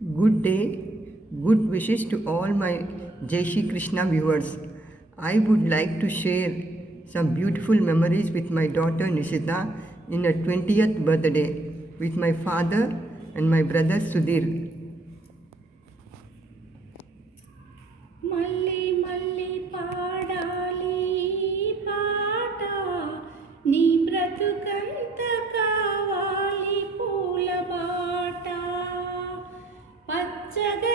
Good day, good wishes to all my Jai Shri Krishna viewers. I would like to share some beautiful memories with my daughter Nishita in her 20th birthday with my father and my brother Sudhir. మళ్ళీ మళ్ళీ పాడాలి ఈ పాట నీ బ్రతుకంత కావాలి పూల బాట పచ్చగా